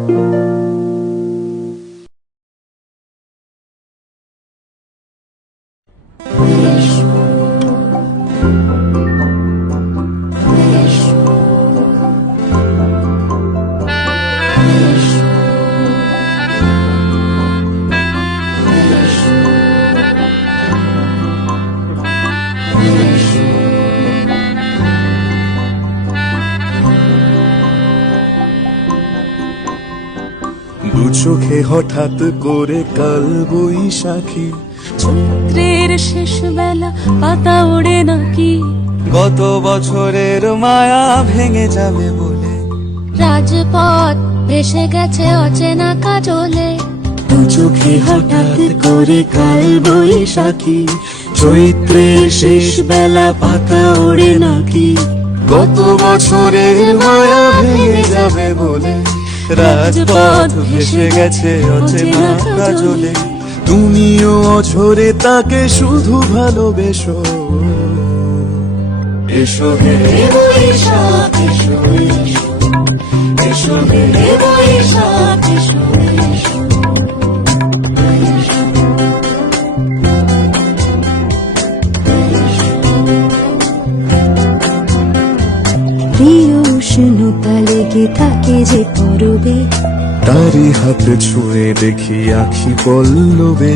দু চোখে হঠাৎ করে কাল বৈশাখী, চৈত্রের শেষ বেলা পাতা ওড়ে নাকি, গত বছরের মায়া ভেঙে যাবে বলে রাজপথ ভেসে গেছে অচেনা কাজলে। দু চোখে হঠাৎ করে কাল বৈশাখী, চৈত্রের শেষ বেলা পাতা ওড়ে নাকি, গত বছরের মায়া ভেঙে যাবে বলে রাজপথ ভেসে গেছে অচেনা কাজলে। তুমিও অঝরে তাকে শুধু ভালোবেসো। এসো হে বৈশাখ এসো, এসো হে বৈশাখ এসো। প্রিয় উষ্ণতা লেগে থাকে যে পরবে, তারি হাত ছুঁয়ে দেখি আখি পল্লবে,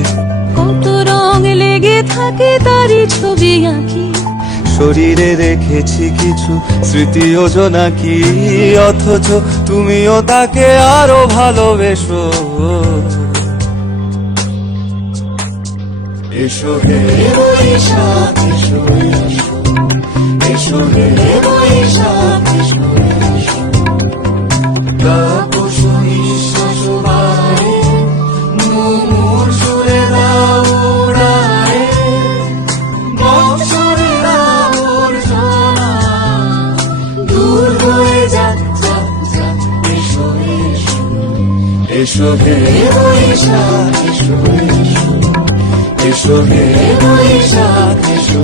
কত রং লেগে থাকে তারই ছবি আঁকি। শরীরে রেখেছি কিছু স্মৃতি যোজনা কি, অথচ তুমিও তাকে আরো ভালোবেসো। এসো হে বৈশাখ এসো, এসো হে বৈশাখ এসো। তাপস নিঃশ্বাস বাড়ে, মুমুর সুরে দাও উড়ায়ে, বৎসরের আবর্জনা দূর হয়ে যাক যাক যাক। এসো এসো, এসো হে বৈশাখ এসো, এসো হে বৈশাখ এসো।